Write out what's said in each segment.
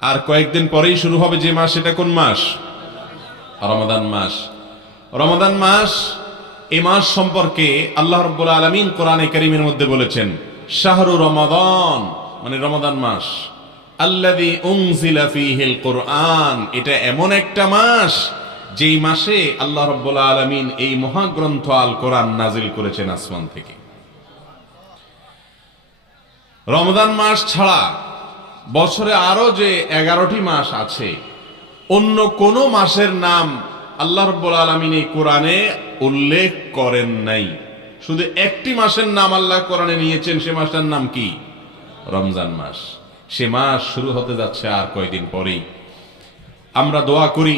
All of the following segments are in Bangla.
আর কয়েকদিন পরেই শুরু হবে যে মাস, সেটা কোন মাস? রমাদান মাস। রমাদান মাস, এই মাস সম্পর্কে আল্লাহ রাব্বুল আলামিন কোরআনে কারীমের মধ্যে বলেছেন, শাহরু রমাদান, মানে রমাদান মাস, আল্লাযী উনজিলা ফীহিল কুরআন, এটা এমন একটা মাস যেই মাসে আল্লাহ রাব্বুল আলামিন এই মহাগ্রন্থ আল কোরআন নাজিল করেছেন আসমান থেকে। রমাদান মাস ছাড়া বছরে আরো যে 11টি মাস আছে, অন্য কোন মাসের নাম আল্লাহ রাব্বুল আলামিন এই কোরআনে উল্লেখ করেন নাই। শুধু একটি মাসের নাম আল্লাহ কোরআনে নিয়েছেন, সে মাসটার নাম কি? রমজান মাস। সে মাস শুরু হতে যাচ্ছে আর কয়েকদিন পরেই। আমরা দোয়া করি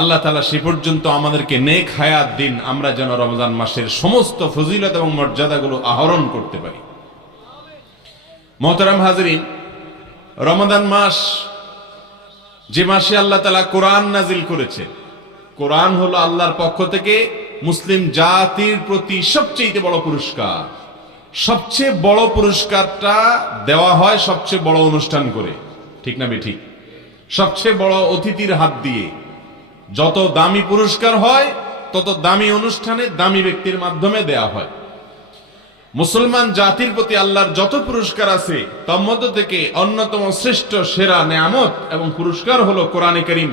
আল্লাহ তাআলা সে পর্যন্ত আমাদেরকে নেক হায়াত দিন, আমরা যেন রমজান মাসের সমস্ত ফজিলত এবং মর্যাদাগুলো আহরণ করতে পারি। মোহতারাম হাজরিন, রমাদান মাস যে মাসে আল্লাহ তাআলা কোরআন নাজিল করেছে, কোরআন হলো আল্লাহর পক্ষ থেকে মুসলিম জাতির প্রতি সবচেয়ে বড় পুরস্কার। সবচেয়ে বড় পুরস্কারটা দেওয়া হয় সবচেয়ে বড় অনুষ্ঠান করে, ঠিক না বেঠিক? সবচেয়ে বড় অতিথির হাত দিয়ে। যত দামি পুরস্কার হয় তত দামি অনুষ্ঠানে দামি ব্যক্তির মাধ্যমে দেয়া হয়। মুসলমান জাতির প্রতি আল্লাহর যত পুরস্কার আছে তার মধ্য থেকে অন্যতম শ্রেষ্ঠ সেরা নেয়ামত এবং পুরস্কার হলো কোরআনে কারীম।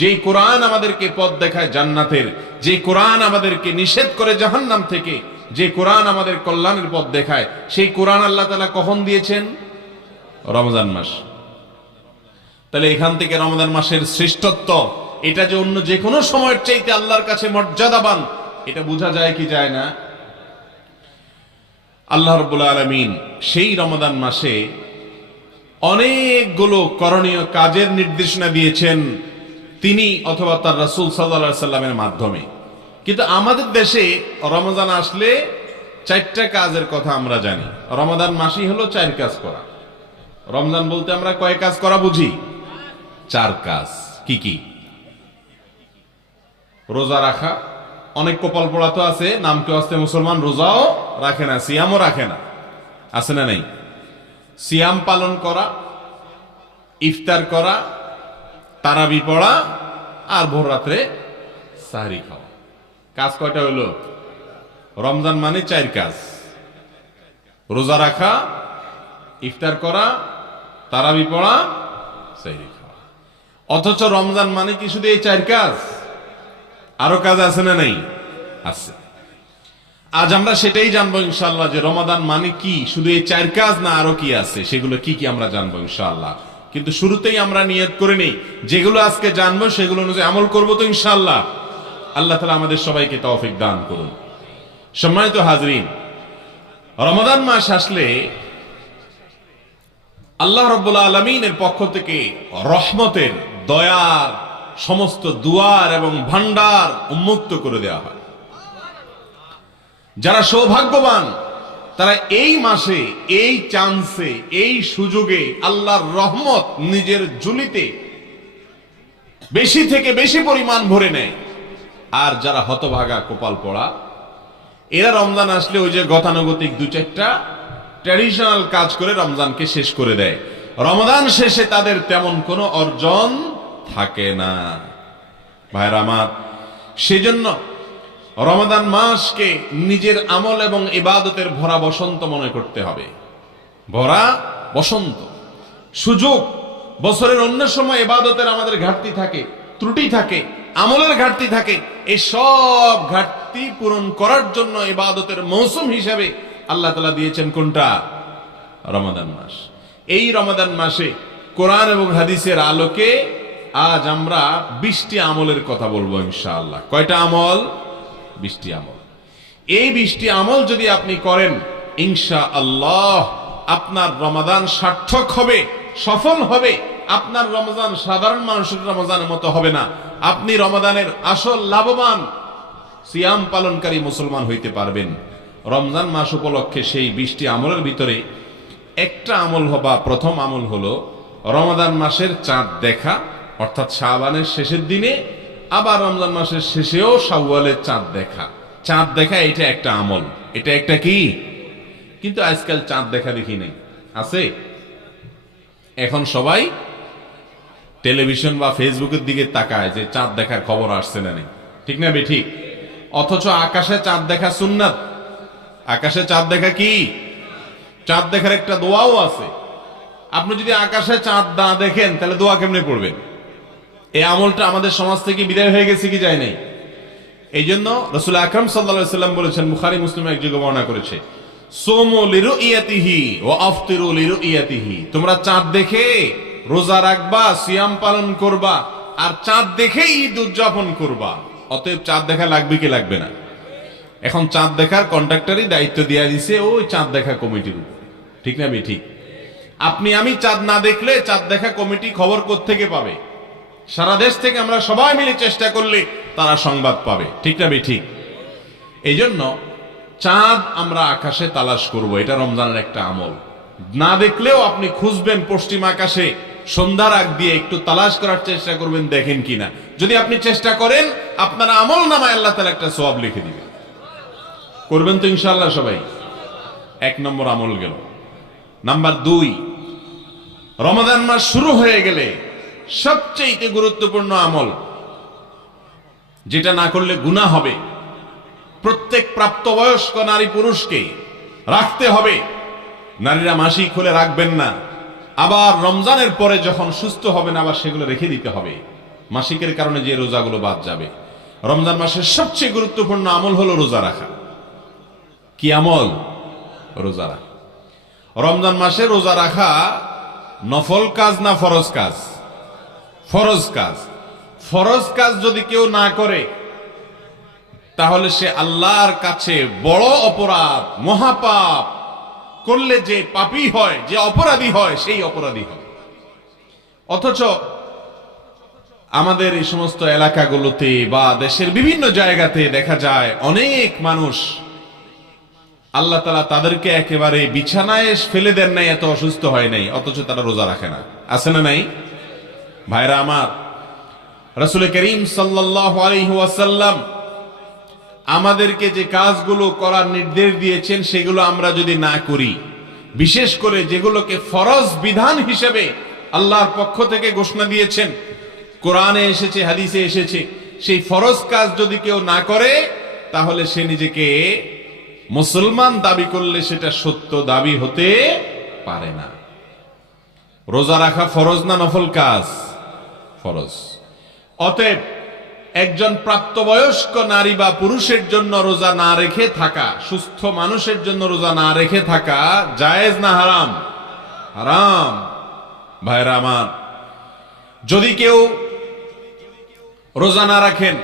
যেই কোরআন আমাদেরকে পথ দেখায় জান্নাতের, যে কোরআন আমাদেরকে নিষেধ করে জাহান্নাম থেকে, যে কোরআন আমাদের কল্যাণের পথ দেখায়, সেই কোরআন আল্লাহ তাআলা কখন দিয়েছেন? রমজান মাস। তাহলে এখান থেকে রমজান মাসের শ্রেষ্ঠত্ব, এটা যে অন্য যে কোনো সময়ের চাইতে আল্লাহর কাছে মর্যাদাবান, এটা বোঝা যায় কি যায় না? আল্লাহ রাব্বুল আলামিন সেই রমাদান মাসে অনেকগুলো করণীয় কাজের নির্দেশনা দিয়েছেন তিনি অথবা তার রাসূল সাল্লাল্লাহু আলাইহি সাল্লামের মাধ্যমে। কিন্তু আমাদের দেশে রমজান আসলে 4টা কাজের কথা আমরা জানি। রমাদান মাসই হলো 4 কাজ করা। রমজান বলতে আমরা কয় কাজ করা বুঝি? 4 কাজ। কি কি? রোজা রাখা। অনেক কপাল পোড়া তো আছে, নাম কেউ আসতে মুসলমান রোজাও রাখে না, সিয়ামও রাখে না, আছে না নেই? সিয়াম পালন করা, ইফতার করা, তারাবি পড়া, আর ভোর রাত্রে সাহরি খাওয়া। কাজ কয়টা হইল? রমজান মানে 4 কাজ। রোজা রাখা, ইফতার করা, তারাবি পড়া, সাহরি খাওয়া। অথচ রমজান মানে কি শুধু এই 4 কাজ? আরো কাজ আছে না নাই? আছে। আজ আমরা সেটাই জানবো ইনশাআল্লাহ, যে রমাদান মানে কি, শুধু এই 4 কাজ না আরো কি আছে, সেগুলো কি কি আমরা জানবো ইনশাআল্লাহ। কিন্তু শুরুতেই আমরা নিয়ত করে নেই, যেগুলো আজকে জানবো সেগুলো অনুযায়ী আমল করবো তো ইনশাআল্লাহ। আল্লাহ তাআলা আমাদের সবাইকে তৌফিক দান করুন। সম্মানিত হাজরিন, রমাদান মাস আসলে আল্লাহ রাব্বুল আলামিনের পক্ষ থেকে রহমতের, দয়ার সমস্ত দুয়ার এবং ভান্ডার উন্মুক্ত করে দেওয়া হয়। যারা সৌভাগ্যবান তারা এই মাসে, এই চান্সে, এই সুযোগে আল্লাহর রহমত নিজের ঝুলিতে বেশি থেকে বেশি পরিমাণ ভরে নেয়। আর যারা হতভাগা, কপাল পড়া, এরা রমজান আসলে ওই যে গতানুগতিক 2-4টা ট্র্যাডিশনাল কাজ করে রমজানকে শেষ করে দেয়। রমজান শেষে তাদের তেমন কোনো অর্জন থাকে না। ভাইরা আমার, সেজন্য রমাদান মাসকে নিজের আমল এবং ইবাদতের ভরা বসন্ত মনে করতে হবে। ভরা বসন্ত, সুযোগ। বছরের অন্য সময় ইবাদতের আমাদের ঘাটতি থাকে, ত্রুটি থাকে, আমলের ঘাটতি থাকে। এই সব ঘাটতি পূরণ করার জন্য ইবাদতের মৌসুম হিসাবে আল্লাহ তাআলা দিয়েছেন কোনটা? রমাদান মাস। এই রমাদান মাসে কোরআন এবং হাদিসের আলোকে আজ আমরা 20টি আমলের কথা বলবো ইনশাআল্লাহ। কয়টা আমল? 20টি আমল। এই 20টি আমল যদি আপনি করেন ইনশাআল্লাহ আপনার রমাদান সার্থক হবে, সফল হবে। আপনার রমজান সাধারণ মানুষের রমজানের মতো হবে না। আপনি রমাদানের আসল লাভবান সিয়াম পালনকারী মুসলমান হইতে পারবেন। রমজান মাস উপলক্ষে সেই 20টি আমলের ভিতরে একটা আমল হবা, প্রথম আমল হলো রমাদান মাসের চাঁদ দেখা, অর্থাৎ শাবানের শেষের দিনে, আবার রমজান মাসের শেষেও শাওয়ালের চাঁদ দেখা। চাঁদ দেখা এটা একটা আমল, এটা একটা কি? কিন্তু আজকাল চাঁদ দেখা দেখি নেই, আছে? এখন সবাই টেলিভিশন বা ফেসবুকের দিকে তাকায় যে চাঁদ দেখার খবর আসছে না নেই, ঠিক না বে ঠিক? অথচ আকাশে চাঁদ দেখা সুন্নাত। আকাশে চাঁদ দেখা কি? চাঁদ দেখার একটা দোয়াও আছে। আপনি যদি আকাশে চাঁদ না দেখেন তাহলে দোয়া কেমনে পড়বেন? এই আমলটা আমাদের সমাজ থেকে বিদায় হয়ে গেছে কি যায় নাই? এই জন্য রাসূল আকরাম সাল্লাল্লাহু আলাইহি সাল্লাম বলেছেন, বুখারী মুসলিম এক জায়গায় বর্ণনা করেছে, সুমু লিরুইয়াতিহি ওয়া আফতিরু লিরুইয়াতিহি। তোমরা চাঁদ দেখে রোজা রাখবা, সিয়াম পালন করবা, আর চাঁদ দেখে ঈদ উদযাপন করবা। অতএব চাঁদ দেখা লাগবে কি লাগবে না? এখন চাঁদ দেখার কন্ট্রাক্টরই দায়িত্ব দিয়ে দিছে ওই চাঁদ দেখা কমিটির উপর, ঠিক না বে ঠিক? আপনি আমি চাঁদ না দেখলে চাঁদ দেখা কমিটি খবর কোত্থেকে পাবে? সারা দেশ থেকে আমরা সবাই মিলে চেষ্টা করলে তারা সংবাদ পাবে, ঠিক না বে ঠিক? এই জন্য চাঁদ আমরা আকাশে তালাশ করব, এটা রমজানের একটা আমল। না দেখলেও আপনি খুঁজবেন পশ্চিম আকাশে, সন্ধ্যার আগ দিয়ে একটু তালাশ করার চেষ্টা করবেন, দেখেন কিনা। যদি আপনি চেষ্টা করেন, আপনার আমল নামায় আল্লাহ তাআলা একটা সওয়াব লিখে দিবেন। করবেন তো ইনশাআল্লাহ সবাই? এক নম্বর আমল গেল। নাম্বার 2, রমাদান মাস শুরু হয়ে গেলে সবচেয়ে গুরুত্বপূর্ণ আমল, যেটা না করলে গুনাহ হবে, প্রত্যেক প্রাপ্তবয়স্ক নারী পুরুষকে রাখতে হবে। নারীরা মাসিক হলে রাখবেন না, আবার রমজানের পরে যখন সুস্থ হবেন আবার সেগুলো রেখে দিতে হবে। মাসিকের কারণে যে রোজাগুলো বাদ যাবে। রমজান মাসের সবচেয়ে গুরুত্বপূর্ণ আমল হলো রোজা রাখা। কি আমল? রোজা রাখা। রমজান মাসে রোজা রাখা নফল কাজ না ফরজ কাজ? ফরজ কাজ। ফরজ কাজ যদি কেউ না করে তাহলে সে আল্লাহর কাছে বড় অপরাধ, মহাপাপ করলে যে পাপী হয়, যে অপরাধী হয়, সেই অপরাধী হয়। অথচ আমাদের এই সমস্ত এলাকাগুলোতে বা দেশের বিভিন্ন জায়গাতে দেখা যায় অনেক মানুষ, আল্লাহ তাআলা তাদেরকে একেবারে বিছানায় ফেলে দেন নাই, এত অসুস্থ হয় নাই, অথচ তারা রোজা রাখে না। আছে না নাই? ভাইরা আমার, রাসূল করিম সাল্লাল্লাহু আলাইহি ওয়াসাল্লাম আমাদেরকে যে কাজগুলো করার নির্দেশ দিয়েছেন সেগুলো আমরা যদি না করি, বিশেষ করে যেগুলোকে ফরজ বিধান হিসেবে আল্লাহর পক্ষ থেকে ঘোষণা দিয়েছেন, কোরআনে এসেছে, হাদিসে এসেছে, সেই ফরজ কাজ যদি কেউ না করে তাহলে সে নিজেকে মুসলমান দাবি করলে সেটা সত্য দাবি হতে পারে না। রোজা রাখা ফরজ না নফল কাজ? ফরজ। অতএব একজন প্রাপ্তবয়স্ক নারী বা পুরুষের জন্য রোজা না রেখে থাকা, সুস্থ মানুষের জন্য রোজা না রেখে থাকা জায়েজ না হারাম? হারাম। ভাইরা আমার, যদি কেউ রোজা না রাখেন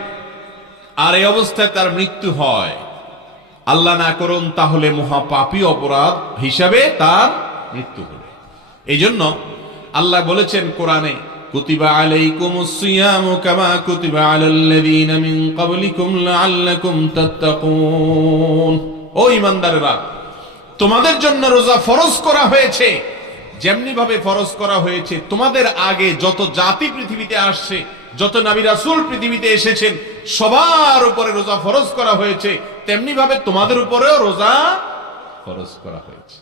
আর এই অবস্থায় তার মৃত্যু হয়, আল্লাহ না করুন, তাহলে মহাপাপী অপরাধ হিসাবে তার মৃত্যু হবে। এই জন্য আল্লাহ বলেছেন কোরআনে, কুতিবা আলাইকুমুস সিয়ামু কামা কুতিবা আলাল্লাযীনা মিন ক্বাবলিকুম লাআল্লাকুম তাত্তাকুন। ও ঈমানদারেরা, তোমাদের জন্য রোজা ফরজ করা হয়েছে যেমনি ভাবে ফরজ করা হয়েছে তোমাদের আগে যত জাতি পৃথিবীতে আসছে, যত নবী রাসূল পৃথিবীতে এসেছেন, সবার উপরে রোজা ফরজ করা হয়েছে, তেমনি ভাবে তোমাদের উপরেও রোজা ফরজ করা হয়েছে।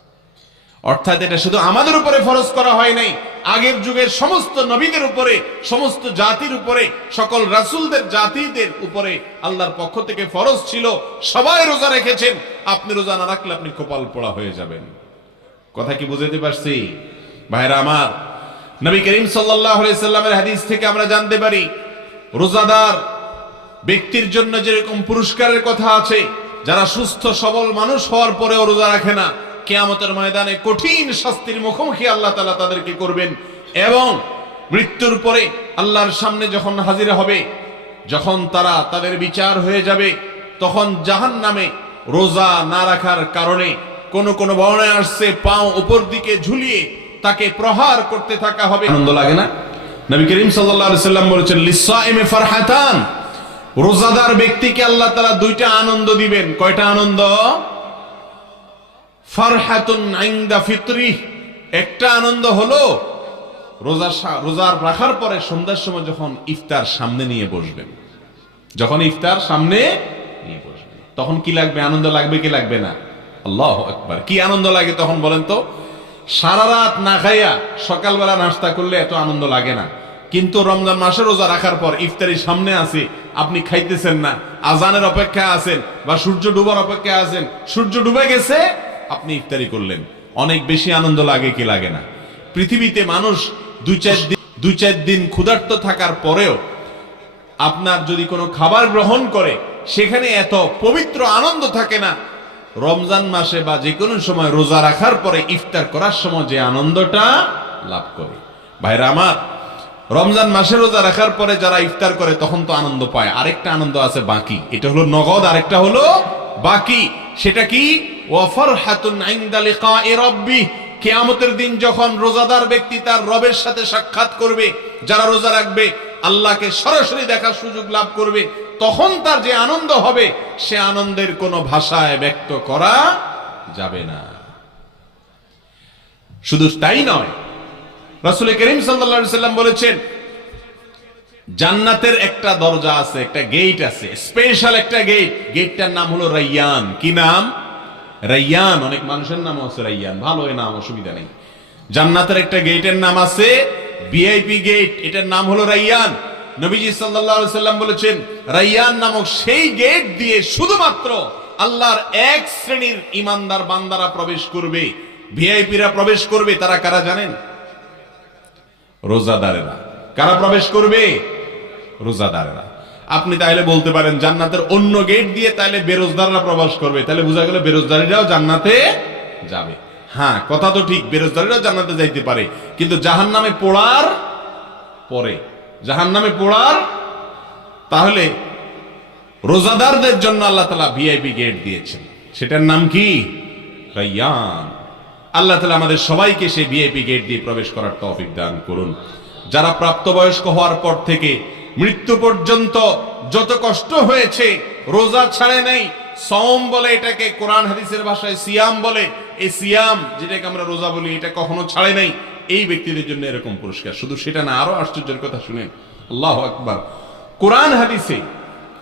অর্থাৎ এটা শুধু আমাদের উপরে ফরজ করা হয় নাই, আগের যুগের সমস্ত নবীদের উপরে, সমস্ত জাতির উপরে, সকল রাসূলদের জাতিদের উপরে আল্লাহর পক্ষ থেকে ফরজ ছিল। সবাই রোজা রেখেছেন। আপনি রোজা না রাখলে আপনি কপাল পোড়া হয়ে যাবেন। কথা কি বুঝতে পারছি? ভাইরা আমার, নবী করিম সাল্লাল্লাহু আলাইহি সাল্লামের হাদিস থেকে আমরা জানতে পারি, রোজাদার ব্যক্তির জন্য যেরকম পুরস্কারের কথা আছে, যারা সুস্থ সবল মানুষ হওয়ার পরেও রোজা রাখে না, কিয়ামতের ময়দানে কঠিন শাস্তির মুখোমুখি আল্লাহ তাআলা তাদেরকে করবেন। এবং মৃত্যুর পরে আল্লাহর সামনে যখন হাজির হবে, যখন তারা তাদের বিচার হয়ে যাবে, তখন জাহান্নামে রোজা না রাখার কারণে কোন কোন বর্ণনায় আসছে পাও উপর দিকে ঝুলিয়ে তাকে প্রহার করতে থাকা হবে। আনন্দ লাগে না? নবী করিম সাল্লাল্লাহু আলাইহি সাল্লাম বলেছেন, লিসাইমি ফারহাতান, রোজাদার ব্যক্তিকে আল্লাহ তাআলা দুইটা আনন্দ দিবেন। কয়টা আনন্দ? ফারহাতুন ইনদা ফিতরি, একটা আনন্দ হলো রোজা রাখার পরে সন্ধ্যার সময় যখন ইফতার সামনে নিয়ে বসবেন, যখন ইফতার সামনে নিয়ে বসবেন তখন কি লাগবে? আনন্দ লাগবে কি লাগবে না? আল্লাহু আকবার। কি আনন্দ লাগে তখন বলেন তো? সারা রাত না খাইয়া সকালবেলা নাস্তা করলে এত আনন্দ লাগে না। কিন্তু রমজান মাসে রোজা রাখার পর ইফতারির সামনে আছে, আপনি খাইতেছেন না, আজানের অপেক্ষায় আছেন বা সূর্য ডুবার অপেক্ষায় আছেন, সূর্য ডুবে গেছে, আপনি ইফতারি করলেন, অনেক বেশি আনন্দ লাগে কি লাগে না? পৃথিবীতে মানুষ দুই চার দিন ক্ষুধার্ত থাকার পরেও আপনার যদি কোনো খাবার গ্রহণ করে সেখানে এত পবিত্র আনন্দ থাকে না। রমজান মাসে বা যে কোনো সময় রোজা রাখার পরে ইফতার করার সময় যে আনন্দটা লাভ করে। ভাইরা আমার, রমজান মাসে রোজা রাখার পরে যারা ইফতার করে তখন তো আনন্দ পায়, আরেকটা আনন্দ আছে বাকি, এটা হলো নগদ, আরেকটা হলো বাকি। সেটা কি? ওয়াফারহাতুন ইনদা লিকাই রাব্বি, কিয়ামতের দিন যখন রোজাদার ব্যক্তি তার রবের সাথে সাক্ষাৎ করবে, যারা রোজা রাখবে আল্লাহকে সরাসরি দেখার সুযোগ লাভ করবে, তখন তার যে আনন্দ হবে সে আনন্দের কোনো ভাষায় ব্যক্ত করা যাবে না। শুধু তাই নয়, রাসূল করিম সাল্লাল্লাহু আলাইহি সাল্লাম বলেছেন জান্নাতের একটা দরজা আছে, একটা গেট আছে, স্পেশাল একটা গেট, গেটটার নাম হলো রাইয়ান। কি নাম? রাইয়ান। অনেক মানুষের নাম আছে রাইয়ান, ভালো এই নাম, অসুবিধা নেই। জান্নাতের একটা গেটের নাম আছে ভিআইপি গেট, এটার নাম হলো রাইয়ান। নবীজি সাল্লাল্লাহু আলাইহি সাল্লাম বলেছেন রাইয়ান নামক সেই গেট দিয়ে শুধুমাত্র আল্লাহর এক শ্রেণীর ঈমানদার বান্দারা প্রবেশ করবে, ভিআইপিরা প্রবেশ করবে। তারা কারা জানেন? রোজাদারেরা। কারা প্রবেশ করবে? রোজাদারেরা। আপনি তাহলে বলতে পারেন জান্নাতের অন্য গেট দিয়ে তাহলে বেরোজদাররা প্রবেশ করবে, তাহলে বোঝা গেল বেরোজদারিরাও জান্নাতে যাবে। হ্যাঁ, কথা তো ঠিক, বেরোজদারিরাও জান্নাতে যাইতে পারে, কিন্তু জাহান্নামে পোড়ার পরে, জাহান্নামে পোড়ার। তাহলে রোজাদারদের জন্য আল্লাহ তাআলা ভিআইপি গেট দিয়েছেন, সেটার নাম কি? রাইয়ান। আল্লাহ তাআলা আমাদের সবাইকে সেই ভিআইপি গেট দিয়ে প্রবেশ করার তৌফিক দান করুন। যারা প্রাপ্তবয়স্ক হওয়ার পর থেকে মৃত্যু পর্যন্ত যত কষ্ট হয়েছে, রোজা ছাড়ে নাই, সওম বলে এটাকে, কোরআন হাদিসের ভাষায় সিয়াম বলে, এই সিয়াম যেটাকে আমরা রোজা বলি, এটা কখনো ছাড়ে নাই, এই ব্যক্তিদের জন্য এরকম পুরস্কার। শুধু সেটা না, আরো আশ্চর্যের কথা শুনেন, আল্লাহু আকবার। কোরআন হাদিসে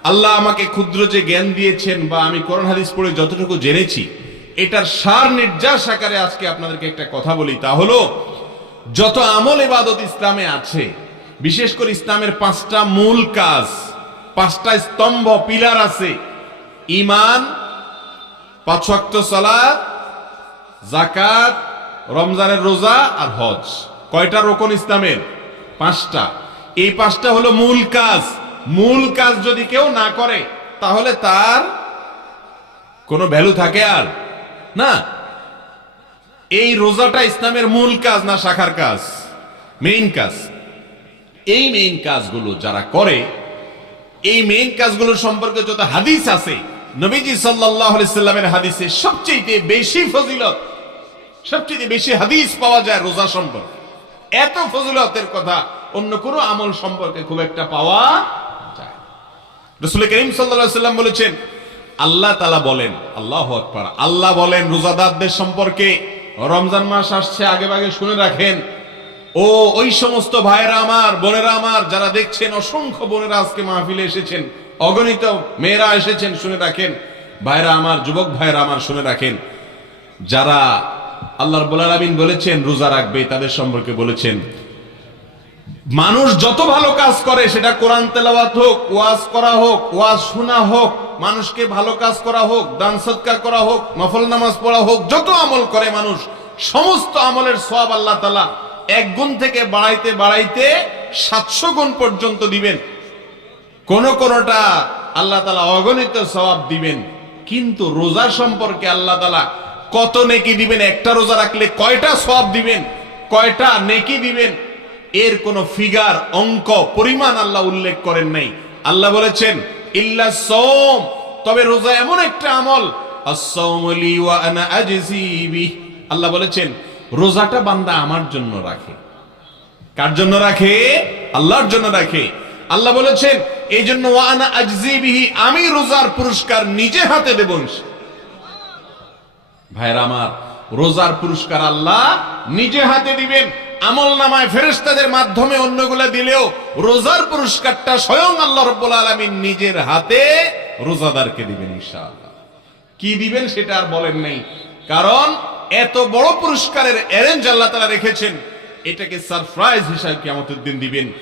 আল্লাহ আমাকে ক্ষুদ্র যে জ্ঞান দিয়েছেন বা আমি কোরআন হাদিস পড়ে যতটুকু জেনেছি, এটার সার নির্যাস আকারে আজকে আপনাদেরকে একটা কথা বলি, তা হলো যত আমল ইবাদত ইসলামে আছে, বিশেষ করে ইসলামের পাঁচটা মূল কাজ, পাঁচটা স্তম্ভ পিলার আছে, ঈমান, ৫ ওয়াক্ত সালাত, যাকাত, রমজানের রোজা আর হজ। কয়টা রোকন ইসলামের? 5টা। এই 5টা হলো মূল কাজ। মূল কাজ যদি কেউ না করে তাহলে তার কোনো ভ্যালু থাকে আর না। এই রোজাটা ইসলামের মূল কাজ না শাখার কাজ? মেইন কাজ। এই মেইন কাজগুলো যারা করে, এই মেইন কাজগুলো সম্পর্কে যত হাদিস আছে, নবীজি সাল্লাল্লাহু আলাইহি সাল্লামের হাদিসে সবচেয়ে বেশি ফজিলত, সবচেয়ে বেশি হাদিস পাওয়া যায় রোজা সম্পর্কে। এত ফজিলতের কথা অন্য কোনো আমল সম্পর্কে খুব একটা পাওয়া যায়। রাসূল করিম সাল্লাল্লাহু আলাইহি সাল্লাম বলেছেন, আল্লাহ তাআলা বলেন, আল্লাহু আকবার, আল্লাহ বলেন রোজাদারদের সম্পর্কে, রমজান মাস আসছে, আগে ভাগে শুনে রাখেন, ও ওই সমস্ত ভাইরা আমার, বোনেরা আমার, যারা দেখছেন, অসংখ্য বোনেরা আজকে মাহফিলে এসেছেন, অগণিত মেয়েরা এসেছেন, শুনে রাখেন, ভাইরা আমার, যুবক ভাইরা আমার, শুনে রাখেন, যারা আল্লাহ রাব্বুল আলামিন বলেছেন রোজা রাখবে, তাদের সম্পর্কে বলেছেন মানুষ যত ভালো কাজ করে, সেটা কোরআন তেলাওয়াত হোক, ওয়াজ করা হোক, ওয়াজ শোনা হোক, মানুষকে ভালো কাজ করা হোক, দান সদকা করা হোক, নফল নামাজ পড়া হোক, যত আমল করে মানুষ, সমস্ত আমলের সওয়াব আল্লাহ তাআলা 1 গুণ থেকে বাড়াইতে বাড়াইতে 700 গুণ পর্যন্ত দিবেন। কোনটা আল্লাহ তাআলা অগণিত সওয়াব দিবেন। কিন্তু রোজা সম্পর্কে আল্লাহ তাআলা কত নেকি দিবেন, একটা রোজা রাখলে কয়টা সওয়াব দিবেন, কয়টা নেকি দিবেন, এর কোন ফিগার, অঙ্ক, পরিমাণ আল্লাহ উল্লেখ করেন নাই। আল্লাহ বলেছেন ইল্লা সাওম, তবে রোজা এমন একটা আমল, আস-সাওমু লি ওয়া আনা আজজি বিহি, আল্লাহ বলেছেন রোজাটা বান্দা আমার জন্য রাখে। কার জন্য রাখে? আল্লাহর জন্য রাখে। আল্লাহ বলেছেন এই জন্য ওয়া আনা আজজি বিহি, আমি রোজার পুরস্কার নিজে হাতে দেব। ভাইরা আমার, রোজার পুরস্কার আল্লাহ নিজে হাতে দিবেন। আমল নামায় ফেরেশতাদের মাধ্যমে অন্যগুলা দিলেও রোজার পুরস্কারটা স্বয়ং আল্লাহ রাব্বুল আলামিন নিজের হাতে রোজাদারকে দিবেন ইনশাআল্লাহ। কি দিবেন সেটা আর বলেন নাই, কারণ এত বড় পুরস্কারের অ্যারেঞ্জ আল্লাহ তাআলা রেখেছেন, এটাকে সারপ্রাইজ হিসাবে কিয়ামতের দিন দিবেন।